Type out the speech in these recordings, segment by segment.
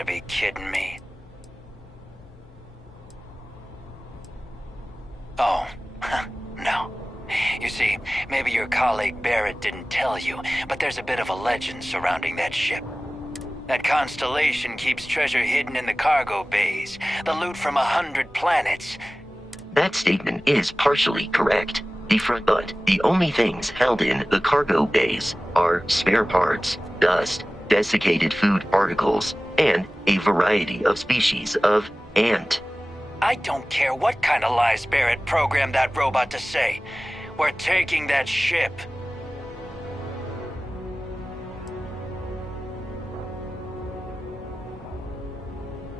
gotta be kidding me. Oh, no. You see, maybe your colleague Barrett didn't tell you, but there's a bit of a legend surrounding that ship. That constellation keeps treasure hidden in the cargo bays, the loot from 100 planets. That statement is partially correct. But the only things held in the cargo bays are spare parts, dust, desiccated food particles, and a variety of species of ant. I don't care what kind of lies Barrett programmed that robot to say. We're taking that ship.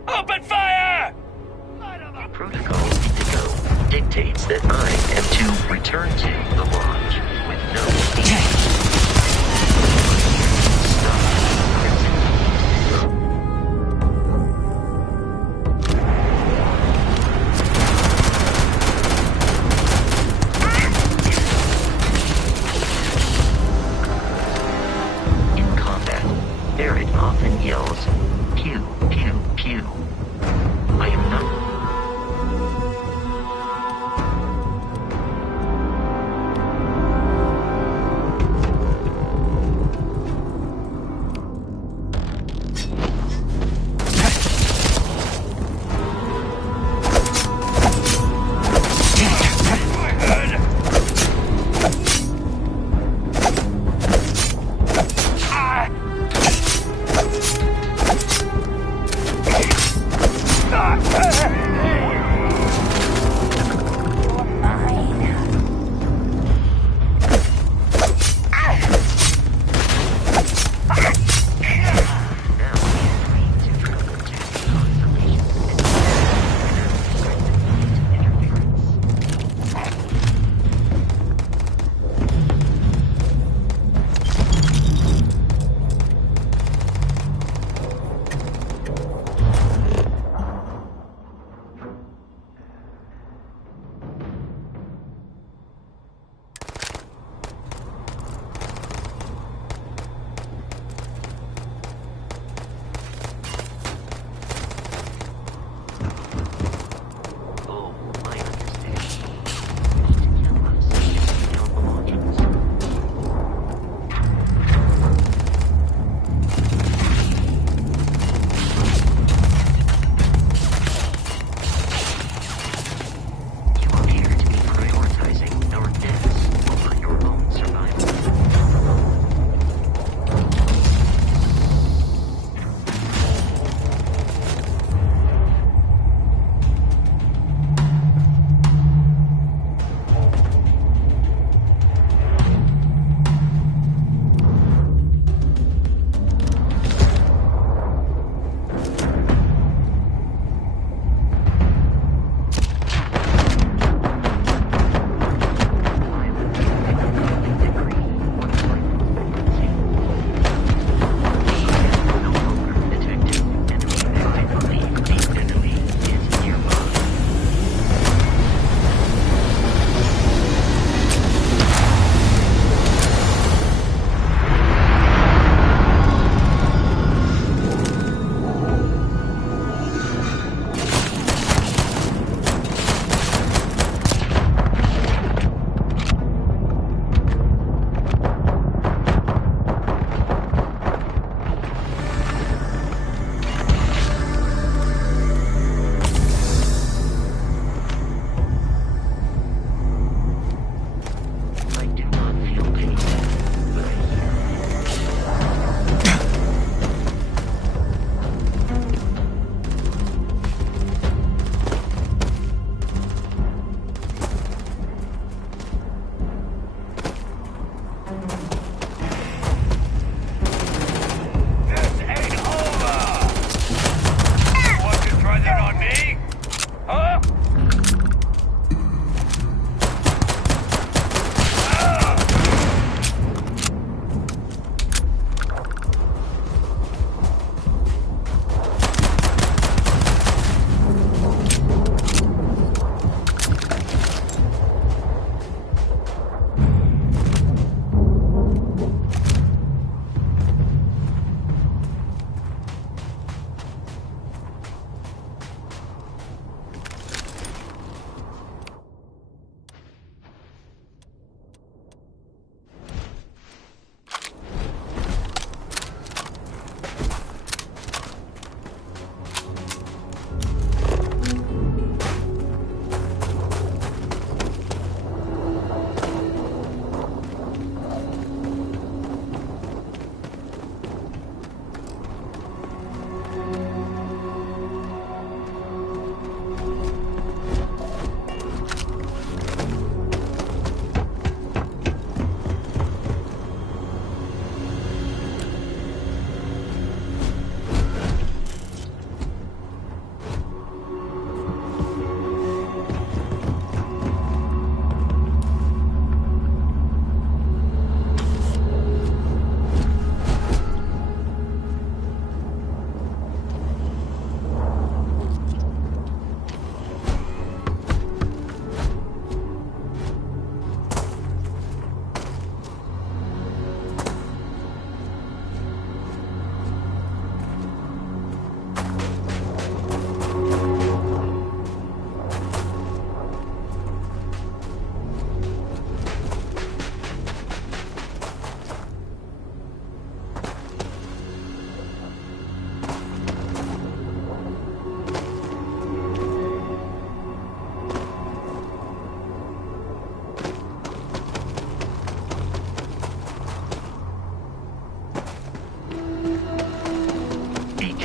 Open fire! Protocol Indigo dictates that I am to return to the lodge with no In combat, Barrett often yells, "Pew, pew, pew." I am not.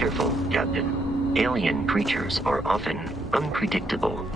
careful, Captain. Alien creatures are often unpredictable.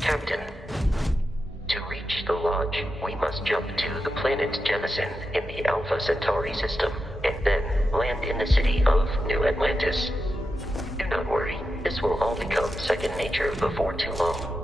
Captain, to reach the lodge, we must jump to the planet Jemison in the Alpha Centauri system, and then land in the city of New Atlantis. Do not worry, this will all become second nature before too long.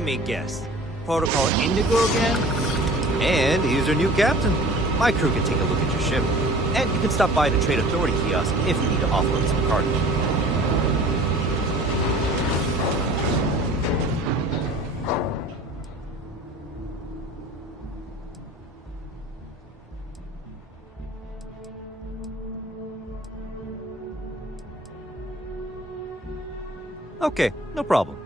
Let me guess. Protocol Indigo again? And here's your new captain. My crew can take a look at your ship. And you can stop by the Trade Authority kiosk if you need to offload some cargo. Okay, no problem.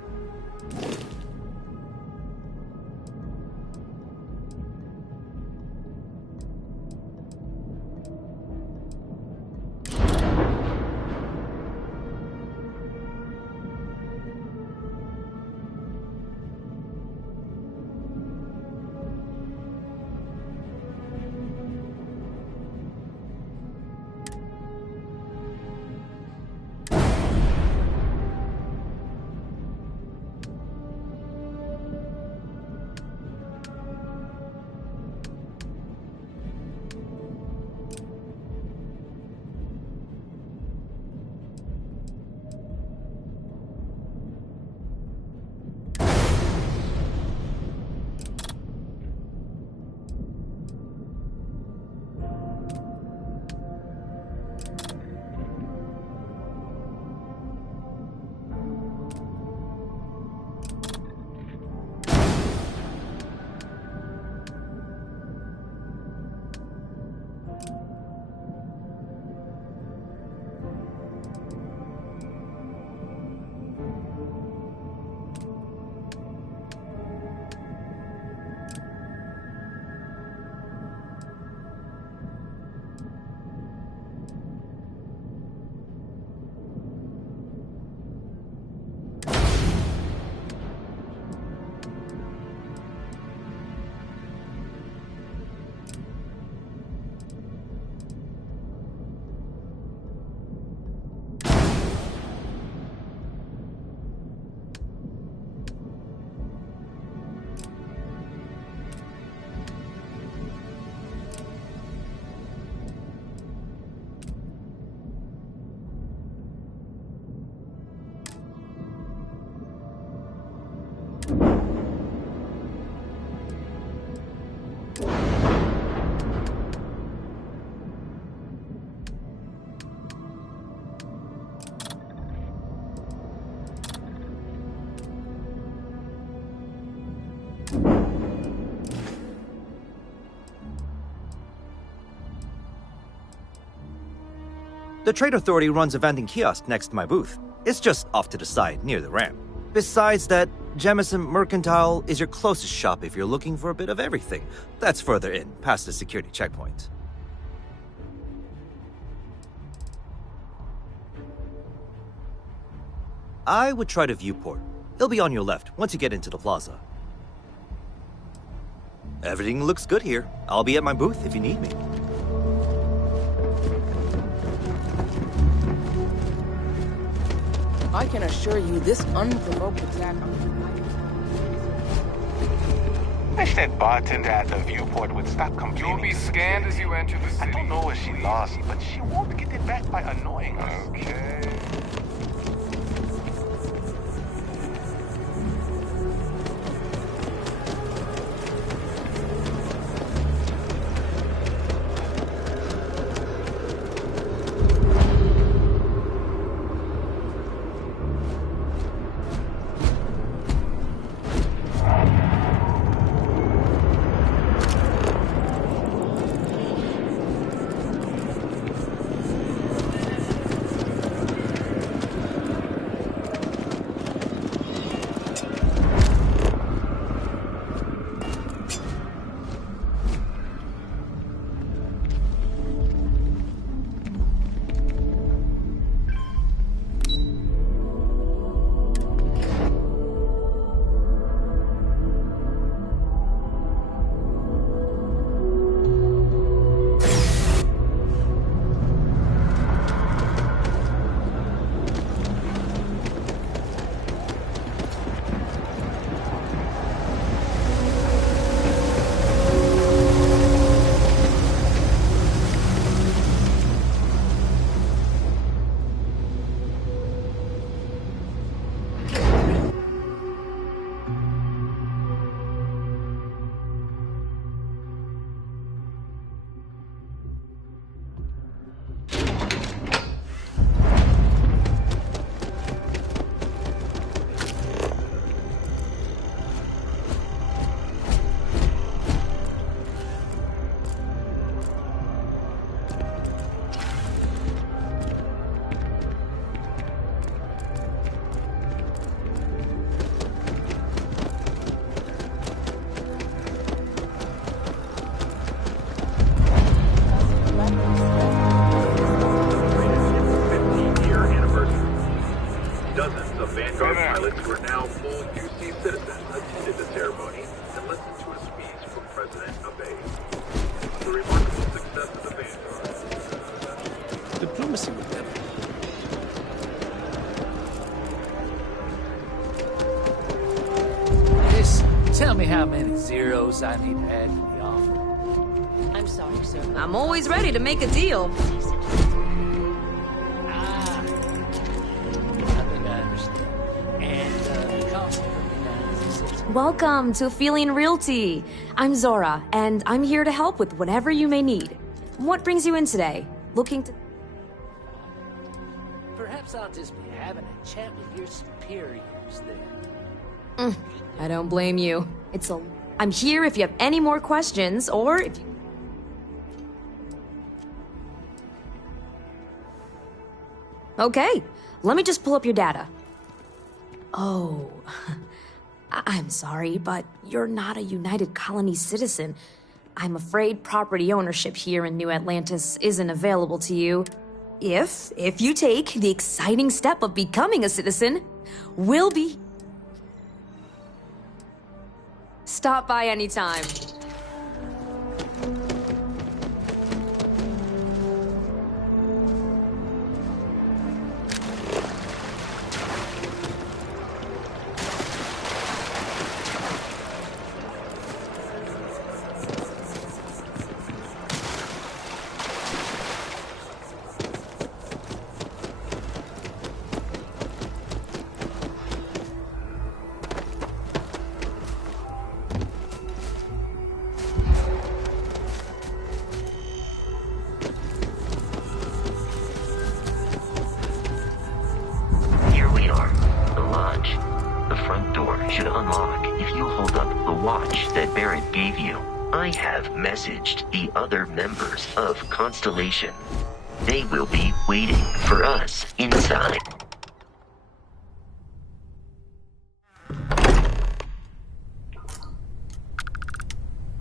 The Trade Authority runs a vending kiosk next to my booth. It's just off to the side, near the ramp. Besides that, Jemison Mercantile is your closest shop if you're looking for a bit of everything. That's further in, past the security checkpoint. I would try the viewport. It'll be on your left once you get into the plaza. Everything looks good here. I'll be at my booth if you need me. I can assure you this unprovoked attack on Wish that bartender at the viewport would stop complaining. You'll be scanned as you enter the city. I don't know what she lost, but she won't get it back by annoying us. Okay. Diplomacy with them. Tell me how many zeros I need to add to the offer. I'm sorry, sir. I'm always ready to make a deal. I think I understand. And the cost of it. Welcome to Feeling Realty. I'm Zora, and I'm here to help with whatever you may need. What brings you in today? Looking to... Perhaps I'll just be having a chat with your superiors then. I don't blame you. I'm here if you have any more questions, or if you... Okay, let me just pull up your data. Oh, I'm sorry, but you're not a United Colony citizen. I'm afraid property ownership here in New Atlantis isn't available to you. If you take the exciting step of becoming a citizen, we'll be... Stop by anytime. I have messaged the other members of Constellation. They will be waiting for us inside.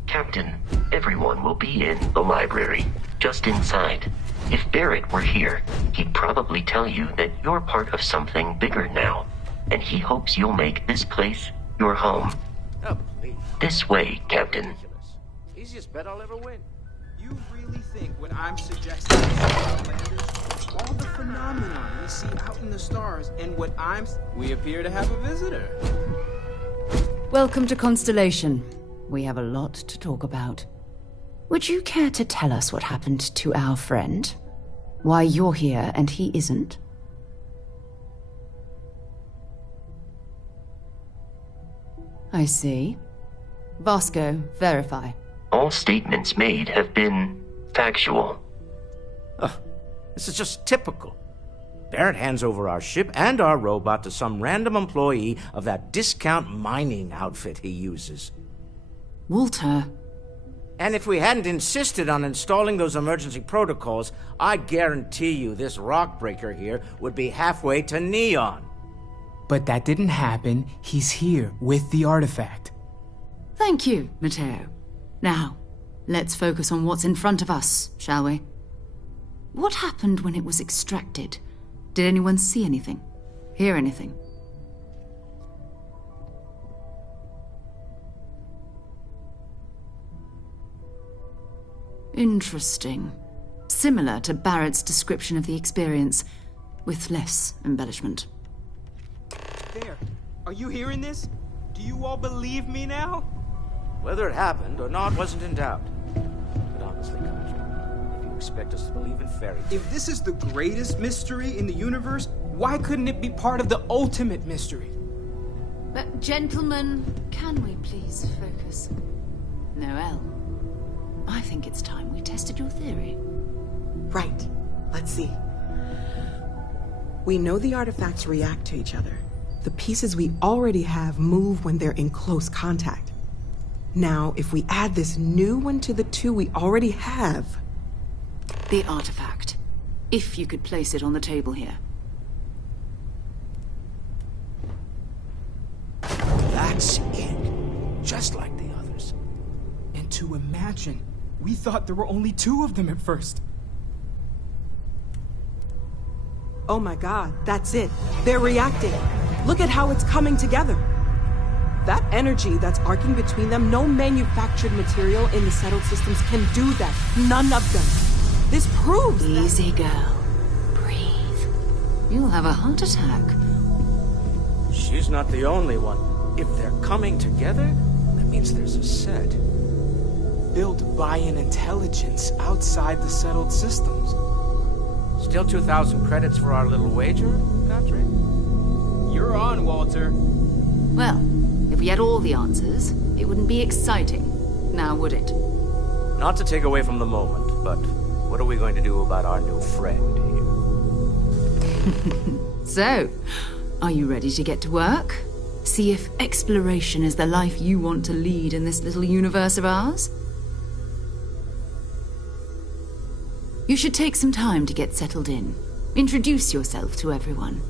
Captain, everyone will be in the library, just inside. If Barrett were here, he'd probably tell you that you're part of something bigger now, and he hopes you'll make this place your home. Oh, please. This way, Captain. Easiest bet I'll ever win. You really think what I'm suggesting is outlandish? All the phenomena we see out in the stars and what we appear to have a visitor. Welcome to Constellation. We have a lot to talk about. Would you care to tell us what happened to our friend? Why you're here and he isn't? I see. Vasco, verify. All statements made have been factual. This is just typical. Barrett hands over our ship and our robot to some random employee of that discount mining outfit he uses. Walter. And if we hadn't insisted on installing those emergency protocols, I guarantee you this rock breaker here would be halfway to Neon. But that didn't happen. He's here with the artifact. Thank you, Matteo. Now, let's focus on what's in front of us, shall we? What happened when it was extracted? Did anyone see anything? Hear anything? Interesting. Similar to Barrett's description of the experience, with less embellishment. There. Are you hearing this? Do you all believe me now? Whether it happened or not wasn't in doubt. But honestly, Conjure, if you expect us to believe in fairy tales... If this is the greatest mystery in the universe, why couldn't it be part of the ultimate mystery? But gentlemen, can we please focus? Noel, I think it's time we tested your theory. Right. Let's see. We know the artifacts react to each other. The pieces we already have move when they're in close contact. Now, if we add this new one to the two we already have... The artifact. If you could place it on the table here. That's it. Just like the others. And to imagine, we thought there were only two of them at first. Oh my god, that's it. They're reacting. Look at how it's coming together. That energy that's arcing between them, no manufactured material in the settled systems can do that. None of them. This proves Easy, girl. Breathe. You'll have a heart attack. She's not the only one. If they're coming together, that means there's a set. Built by an intelligence outside the settled systems. Still 2,000 credits for our little wager, Patrick? You're on, Walter. Well, if we had all the answers, it wouldn't be exciting. Now, would it? Not to take away from the moment, but what are we going to do about our new friend here? So, are you ready to get to work? See if exploration is the life you want to lead in this little universe of ours? You should take some time to get settled in. Introduce yourself to everyone.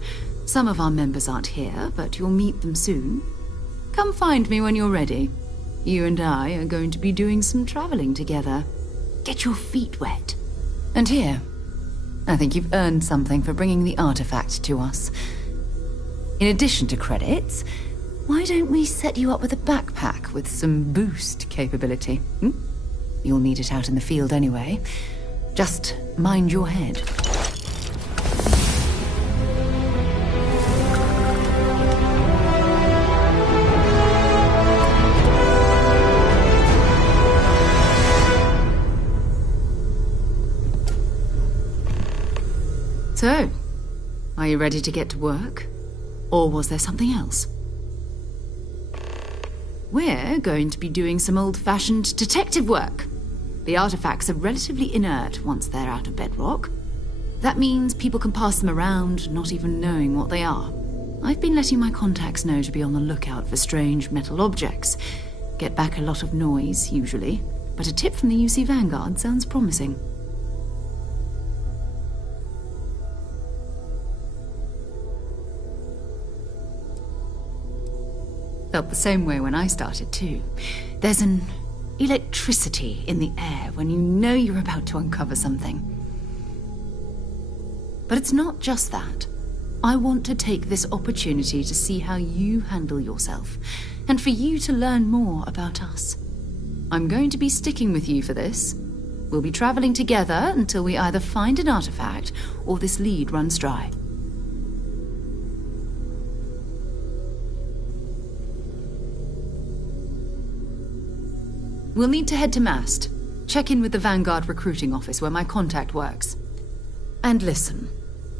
Some of our members aren't here, but you'll meet them soon. Come find me when you're ready. You and I are going to be doing some traveling together. Get your feet wet. And here, I think you've earned something for bringing the artifact to us. In addition to credits, why don't we set you up with a backpack with some boost capability? You'll need it out in the field anyway. Just mind your head. So, are you ready to get to work? Or was there something else? We're going to be doing some old-fashioned detective work. The artifacts are relatively inert once they're out of bedrock. That means people can pass them around, not even knowing what they are. I've been letting my contacts know to be on the lookout for strange metal objects. Get back a lot of noise, usually, but a tip from the UC Vanguard sounds promising. Felt the same way when I started, too. There's an electricity in the air when you know you're about to uncover something. But it's not just that. I want to take this opportunity to see how you handle yourself, and for you to learn more about us. I'm going to be sticking with you for this. We'll be traveling together until we either find an artifact or this lead runs dry. We'll need to head to Mast. Check in with the Vanguard recruiting office where my contact works. And listen,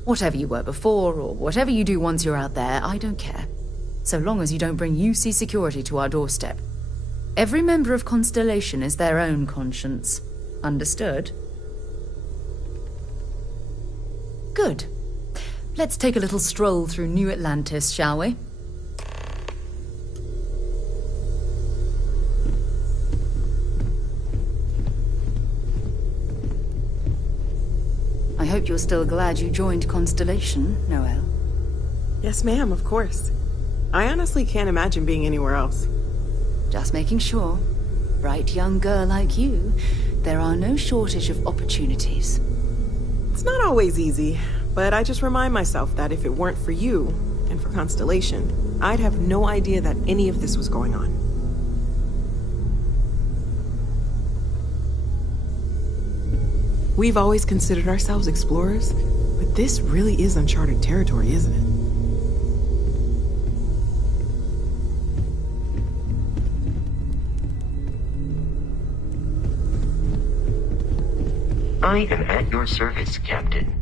whatever you were before, or whatever you do once you're out there, I don't care. So long as you don't bring UC security to our doorstep. Every member of Constellation is their own conscience. Understood? Good. Let's take a little stroll through New Atlantis, shall we? I hope you're still glad you joined Constellation, Noelle. Yes, ma'am, of course. I honestly can't imagine being anywhere else. Just making sure. Bright young girl like you, there are no shortage of opportunities. It's not always easy, but I just remind myself that if it weren't for you, and for Constellation, I'd have no idea that any of this was going on. We've always considered ourselves explorers, but this really is uncharted territory, isn't it? I am at your service, Captain.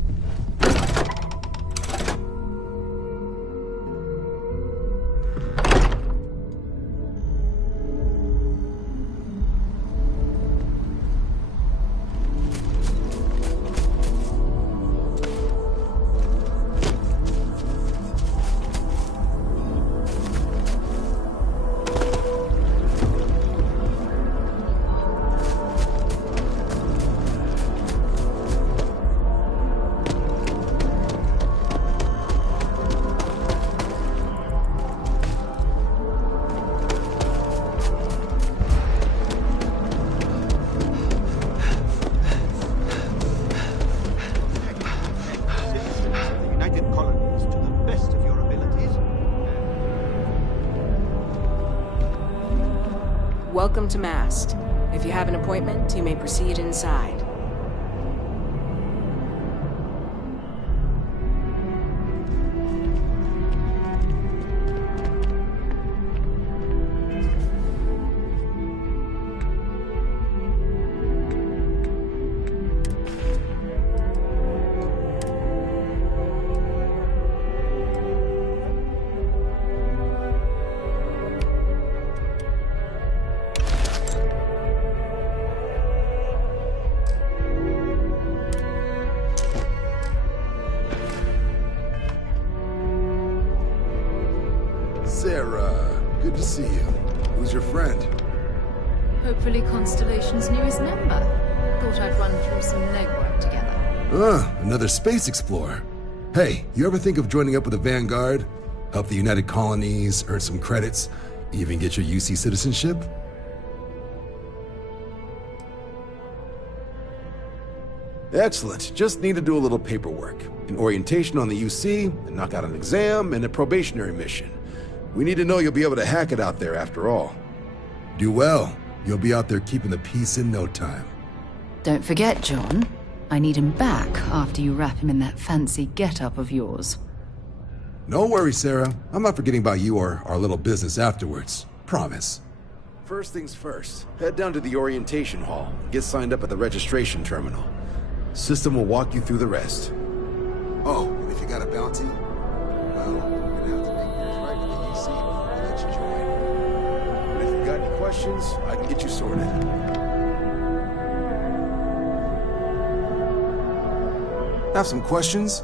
Welcome to Mast. If you have an appointment, you may proceed inside. Sarah, good to see you. Who's your friend? Hopefully Constellation's newest member. Thought I'd run through some legwork together. Another space explorer. Hey, you ever think of joining up with the Vanguard? Help the United Colonies, earn some credits, even get your UC citizenship? Excellent. Just need to do a little paperwork. An orientation on the UC, and knock out an exam, and a probationary mission. We need to know you'll be able to hack it out there after all. Do well. You'll be out there keeping the peace in no time. Don't forget, John. I need him back after you wrap him in that fancy get-up of yours. No worries, Sarah. I'm not forgetting about you or our little business afterwards. Promise. First things first, head down to the orientation hall. Get signed up at the registration terminal. System will walk you through the rest. Oh, and if you got a bounty, well, you're gonna have to make yours right with the UC before we let you join. But if you got any questions, I can get you sorted. Have some questions?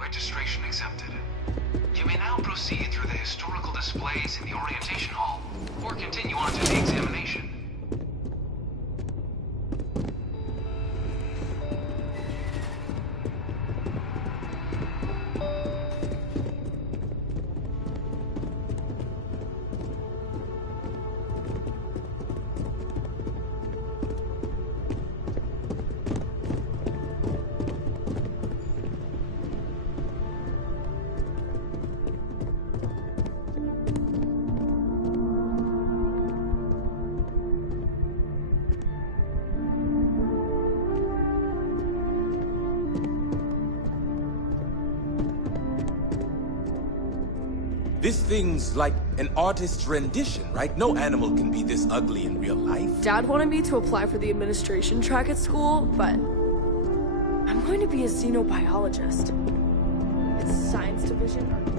Registration accepted. You may now proceed through the historical displays in the orientation hall, or continue on to the examination. This thing's like an artist's rendition, right? No animal can be this ugly in real life. Dad wanted me to apply for the administration track at school, but I'm going to be a xenobiologist. It's science division or nothing.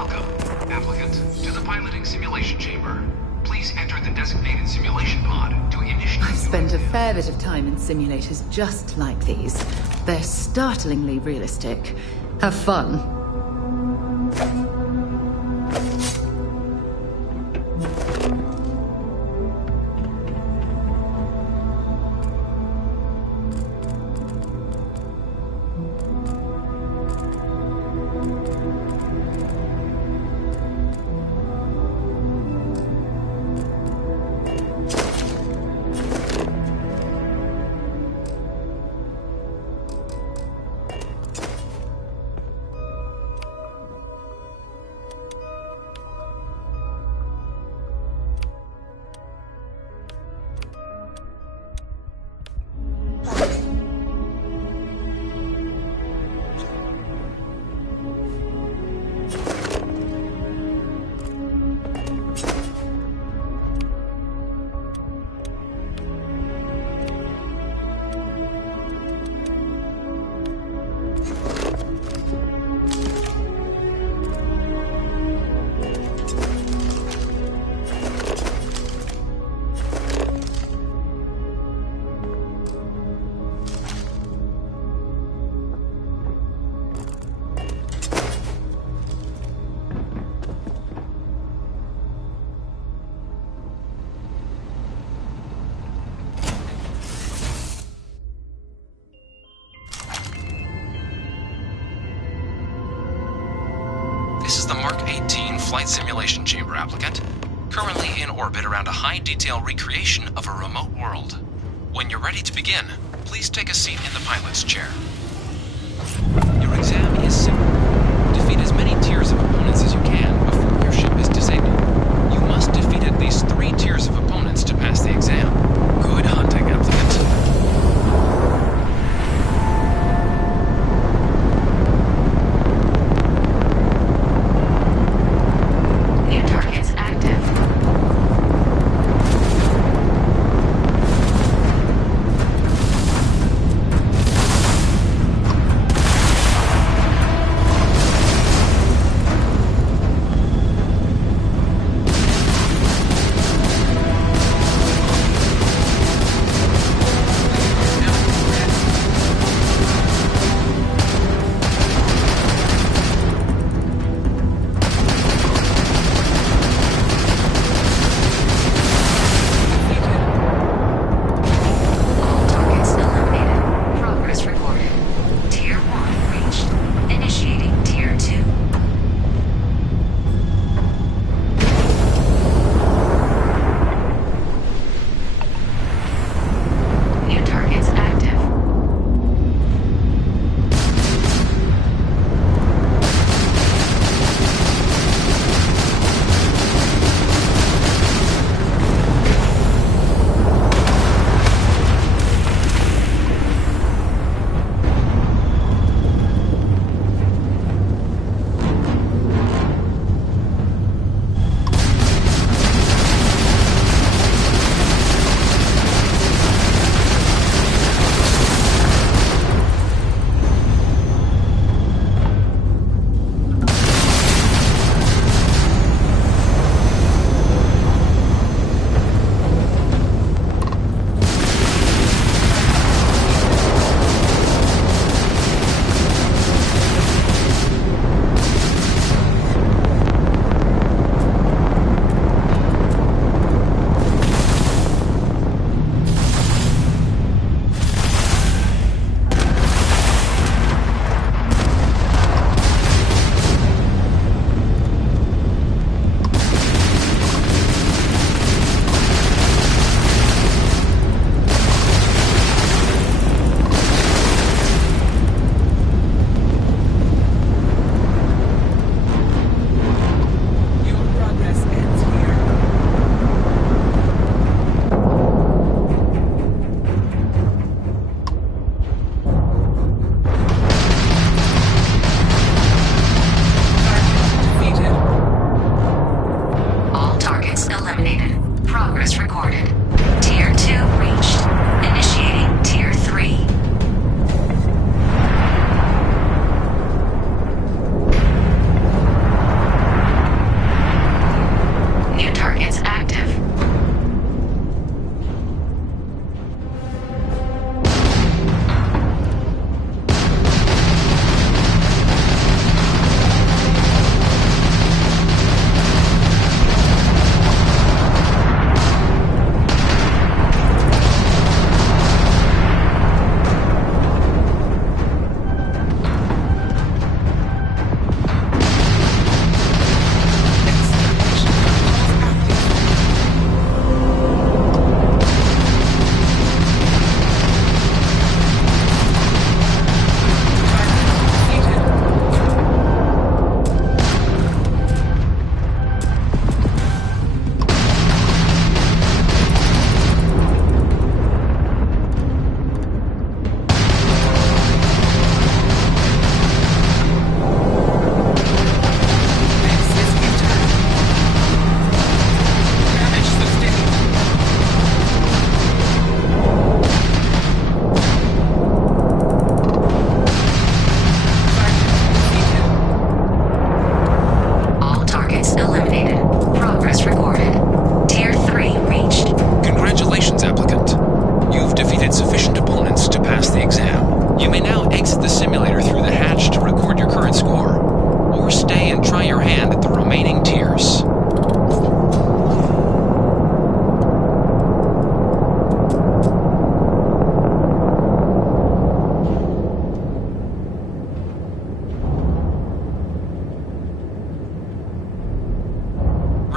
Welcome, applicant, to the piloting simulation chamber. Please enter the designated simulation pod to initiate. I've spent a fair bit of time in simulators just like these. They're startlingly realistic. Have fun. This is the Mark 18 Flight Simulation Chamber applicant, currently in orbit around a high-detail recreation of a remote world. When you're ready to begin, please take a seat in the pilot's chair. Your exam is simple. Defeat as many tiers of opponents as you can before your ship is disabled. You must defeat at least 3 tiers of opponents to pass the exam. Good hunting, applicant.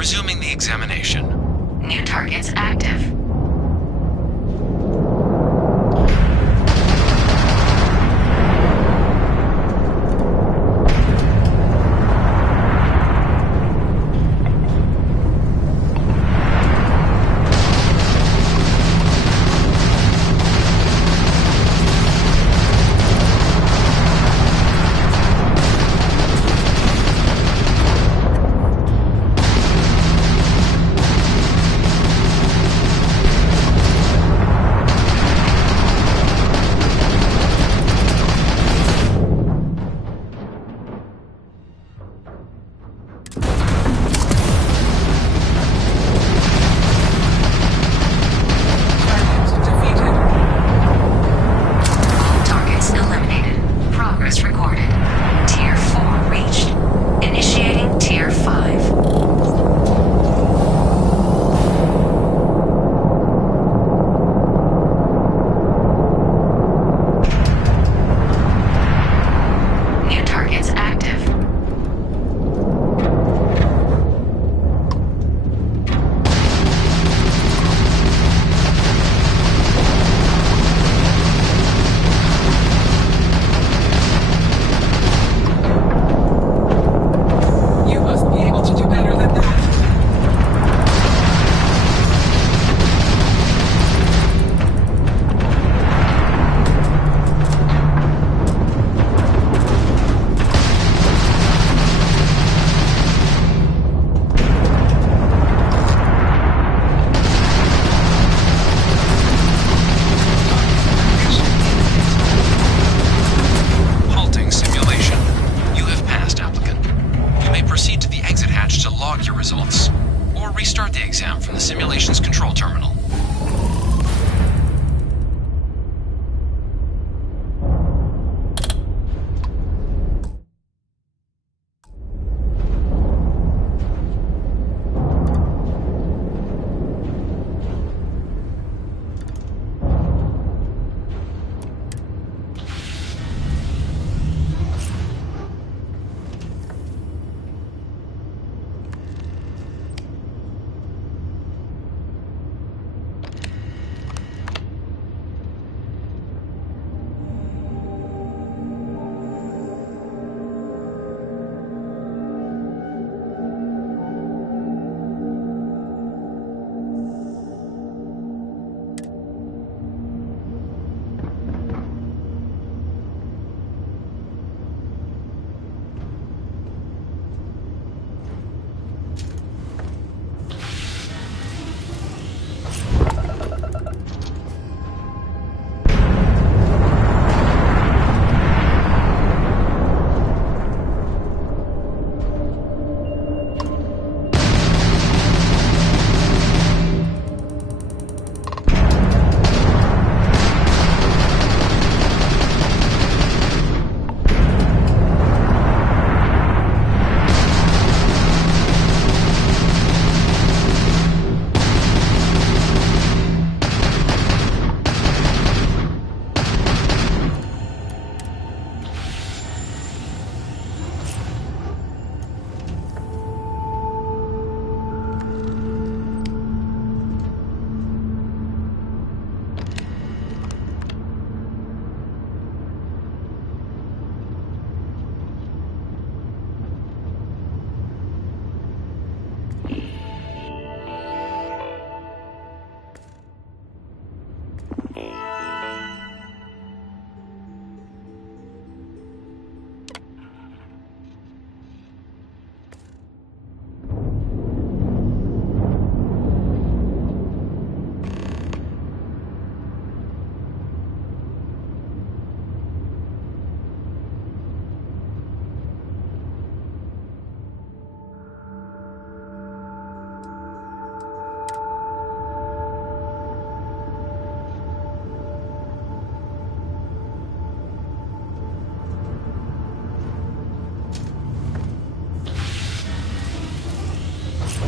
Resuming the examination. New targets active.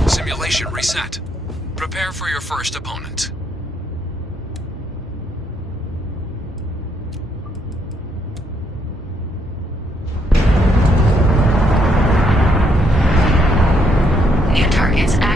Simulation reset. Prepare for your first opponent. New targets active.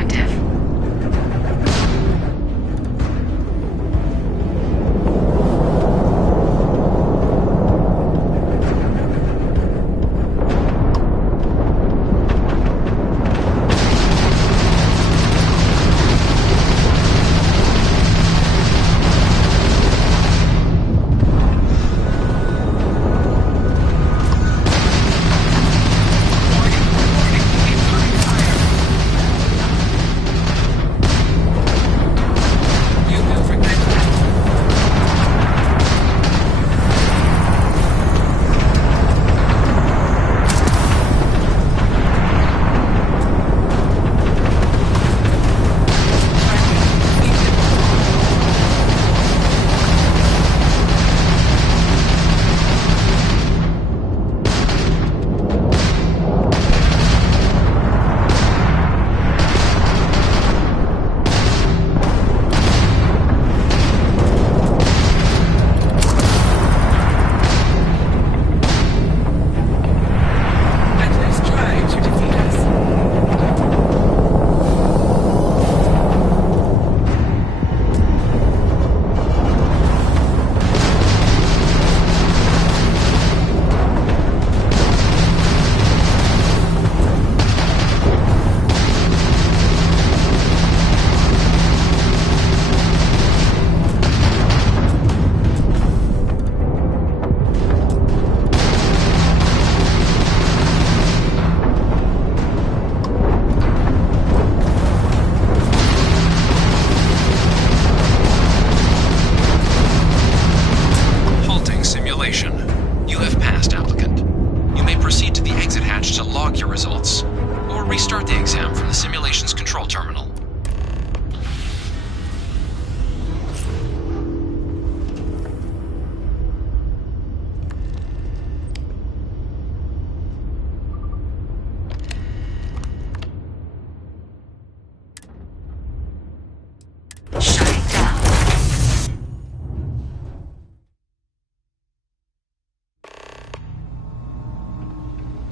or restart the exam from the simulation's control terminal.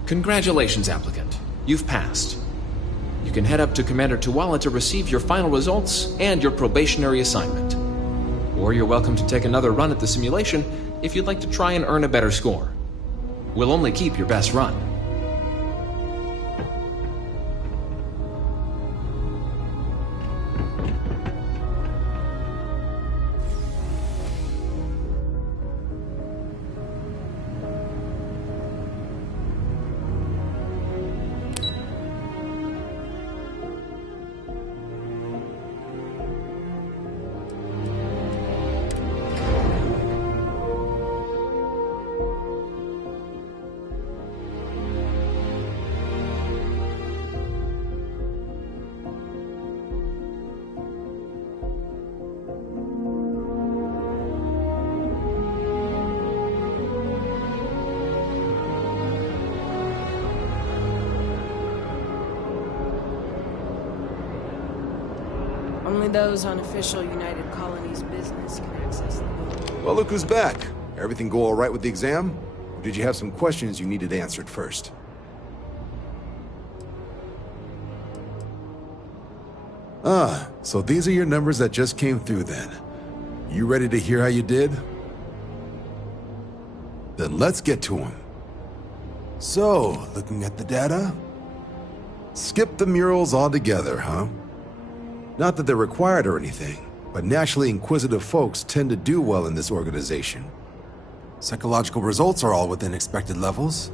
Congratulations, applicant. You've passed. You can head up to Commander Tuwala to receive your final results and your probationary assignment. Or you're welcome to take another run at the simulation if you'd like to try and earn a better score. We'll only keep your best run. Only those on official United Colonies business can access them. Well, look who's back. Everything go all right with the exam? Or did you have some questions you needed answered first? Ah, so these are your numbers that just came through then. You ready to hear how you did? Then let's get to them. So, looking at the data? Skip the murals altogether, huh? Not that they're required or anything, but naturally inquisitive folks tend to do well in this organization. Psychological results are all within expected levels.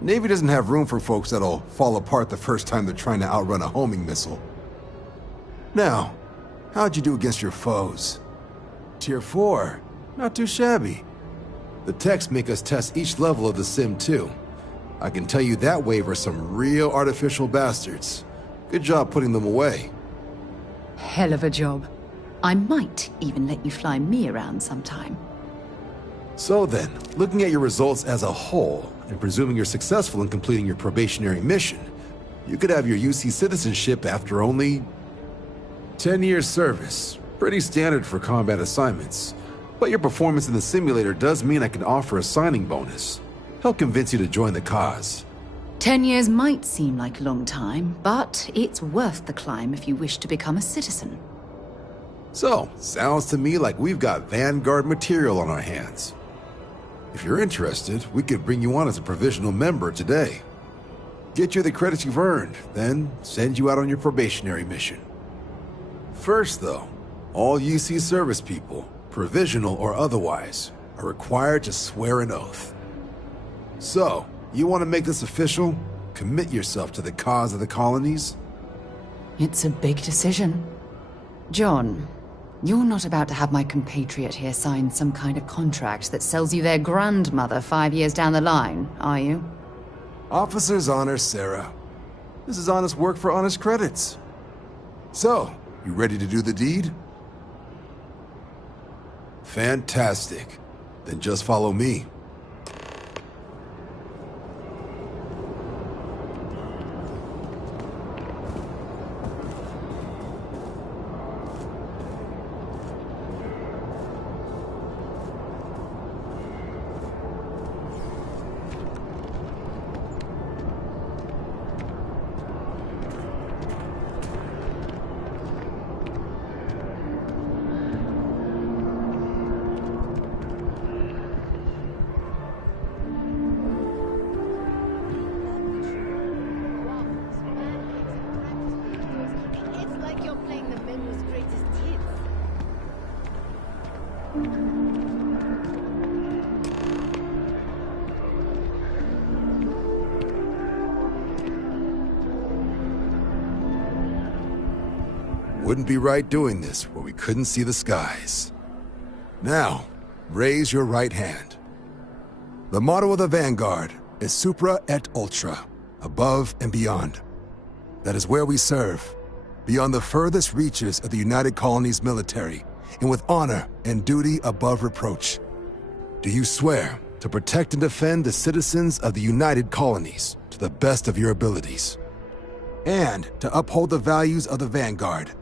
Navy doesn't have room for folks that'll fall apart the first time they're trying to outrun a homing missile. Now, how'd you do against your foes? Tier 4, not too shabby. The techs make us test each level of the sim too. I can tell you that wave are some real artificial bastards. Good job putting them away. Hell of a job. I might even let you fly me around sometime. So then, looking at your results as a whole, and presuming you're successful in completing your probationary mission, you could have your UC citizenship after only 10 years service. Pretty standard for combat assignments. But your performance in the simulator does mean I can offer a signing bonus. Help convince you to join the cause. 10 years might seem like a long time, but it's worth the climb if you wish to become a citizen. So, sounds to me like we've got Vanguard material on our hands. If you're interested, we could bring you on as a provisional member today. Get you the credits you've earned, then send you out on your probationary mission. First though, all UC service people, provisional or otherwise, are required to swear an oath. So, you want to make this official? Commit yourself to the cause of the colonies? It's a big decision. John, you're not about to have my compatriot here sign some kind of contract that sells you their grandmother 5 years down the line, are you? Officer's honor, Sarah. This is honest work for honest credits. So, you ready to do the deed? Fantastic. Then just follow me. Wouldn't be right doing this where we couldn't see the skies. Now, raise your right hand. The motto of the Vanguard is Supra et Ultra. above and beyond. That is where we serve, beyond the furthest reaches of the United Colonies military, and with honor and duty above reproach. Do you swear to protect and defend the citizens of the United Colonies to the best of your abilities, and to uphold the values of the Vanguard,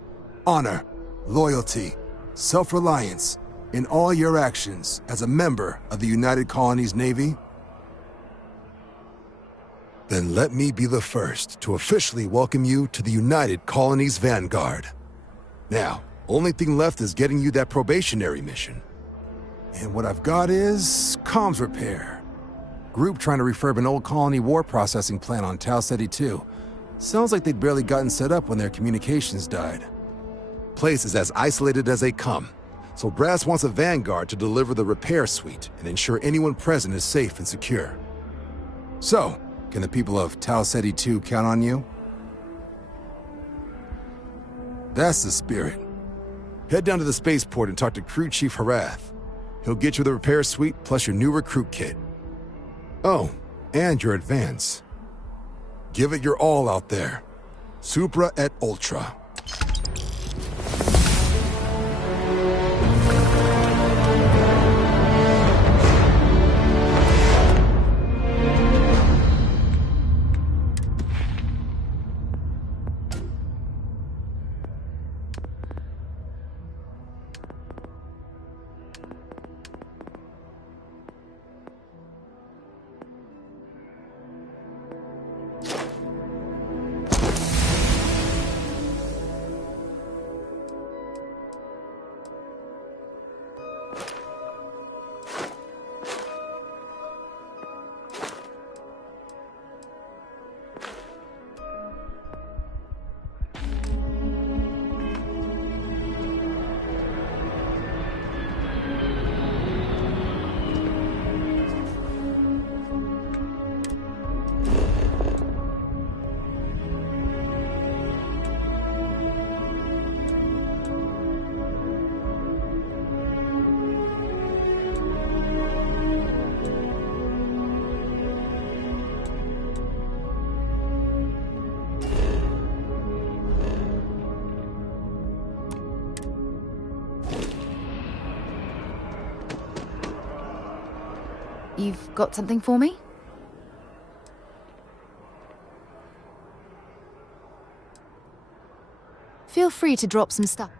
honor, loyalty, self-reliance, in all your actions as a member of the United Colonies Navy? Then let me be the first to officially welcome you to the United Colonies Vanguard. Now, only thing left is getting you that probationary mission. And what I've got is comms repair. Group trying to refurb an old colony war processing plant on Tau Ceti 2. Sounds like they'd barely gotten set up when their communications died. Place is as isolated as they come, so Brass wants a Vanguard to deliver the repair suite and ensure anyone present is safe and secure. So, can the people of Tau Ceti 2 count on you? That's the spirit. Head down to the spaceport and talk to Crew Chief Harath. He'll get you the repair suite plus your new recruit kit. Oh, and your advance. Give it your all out there. Supra et Ultra. You've got something for me? Feel free to drop some stuff.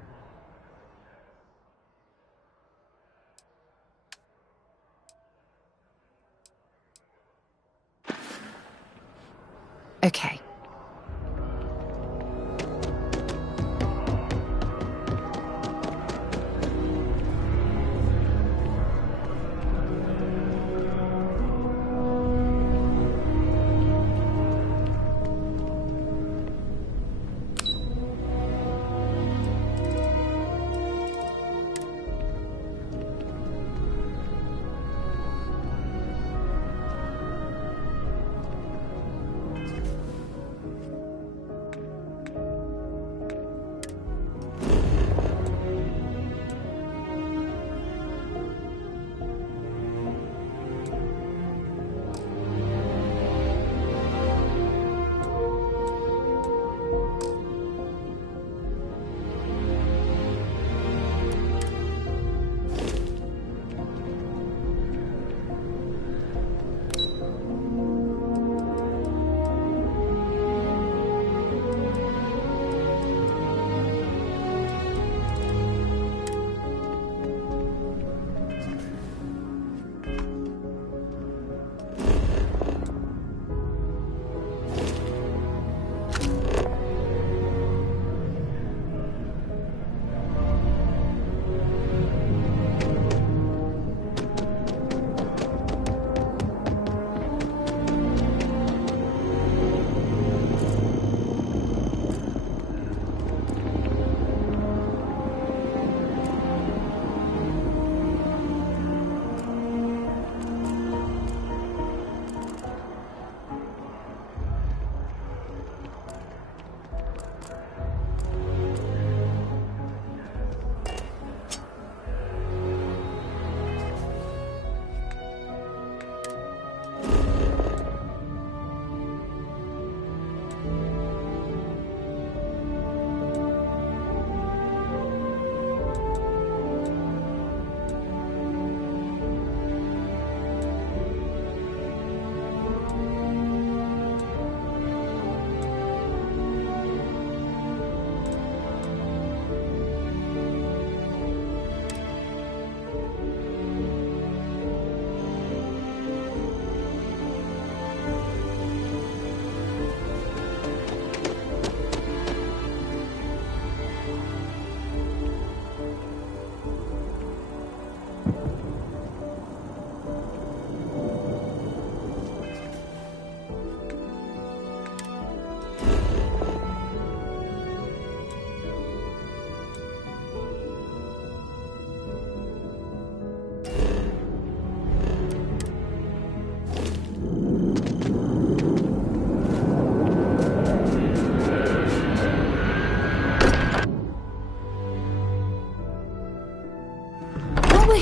Okay.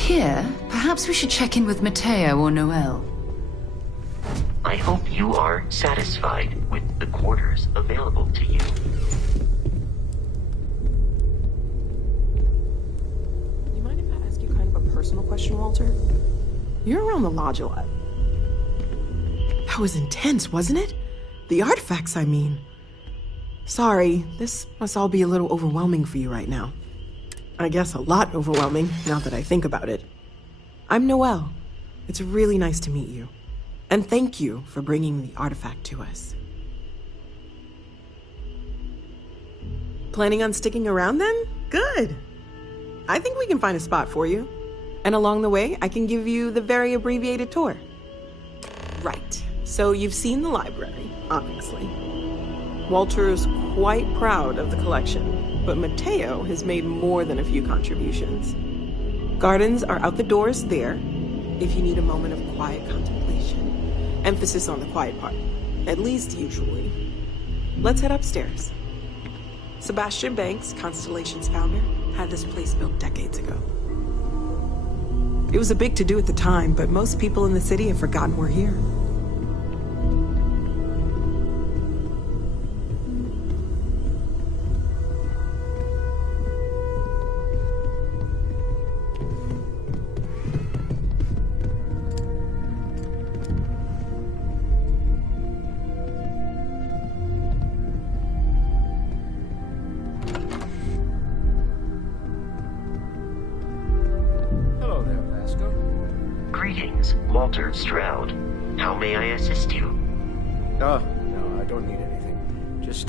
here, perhaps we should check in with Matteo or Noel. I hope you are satisfied with the quarters available to you. You mind if I ask you kind of a personal question, Walter? You're around the lodge a lot. That was intense, wasn't it? The artifacts, I mean. Sorry, this must all be a little overwhelming for you right now. I guess a lot overwhelming, now that I think about it. I'm Noel. It's really nice to meet you. And thank you for bringing the artifact to us. Planning on sticking around then? Good. I think we can find a spot for you. And along the way, I can give you the very abbreviated tour. Right. So you've seen the library, obviously. Walter's quite proud of the collection, but Matteo has made more than a few contributions. Gardens are out the doors there, if you need a moment of quiet contemplation. Emphasis on the quiet part, at least usually. Let's head upstairs. Sebastian Banks, Constellation's founder, had this place built decades ago. It was a big to-do at the time, but most people in the city have forgotten we're here. Greetings, Walter Stroud. How may I assist you? No, I don't need anything. Just,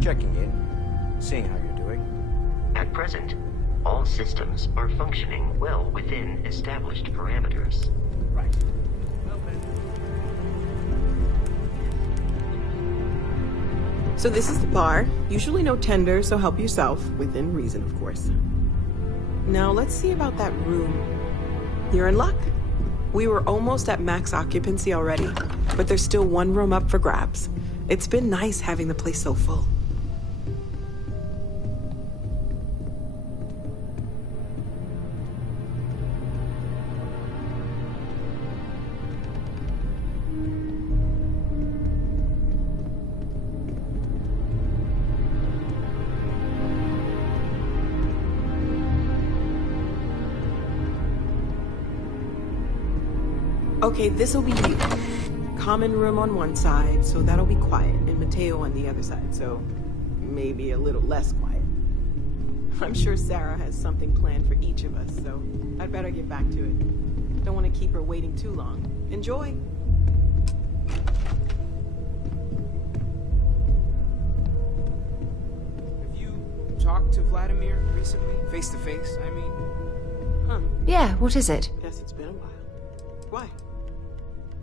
checking in, seeing how you're doing. At present, all systems are functioning well within established parameters. Right. So this is the bar. Usually no tender, so help yourself. Within reason, of course. Now, let's see about that room. You're in luck. We were almost at max occupancy already, but there's still one room up for grabs. It's been nice having the place so full. Okay, this'll be you. Common room on one side, so that'll be quiet, and Matteo on the other side, so maybe a little less quiet. I'm sure Sarah has something planned for each of us, so I'd better get back to it. Don't want to keep her waiting too long. Enjoy! Have you talked to Vladimir recently? Face to face, I mean? Huh. Yeah, what is it? Guess it's been a while. Why?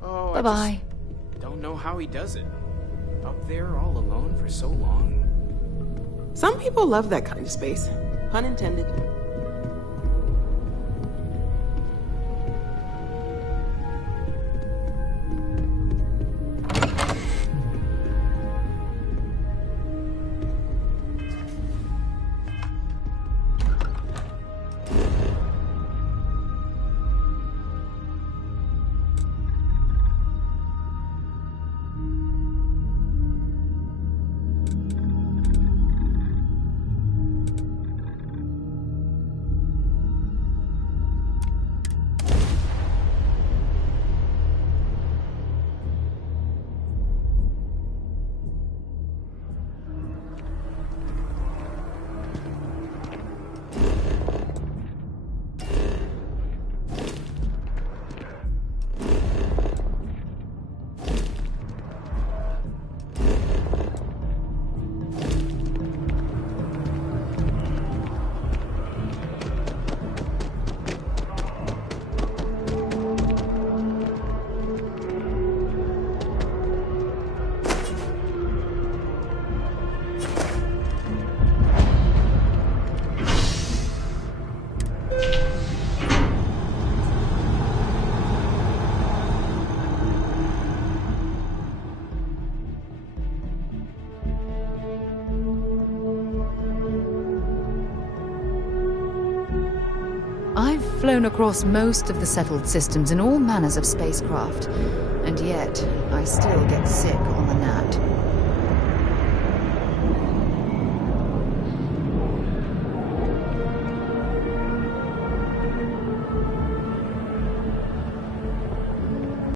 Oh, Bye-bye. I just don't know how he does it. Up there all alone for so long. Some people love that kind of space. Pun intended. I've flown across most of the settled systems in all manners of spacecraft, and yet I still get sick on the gnat.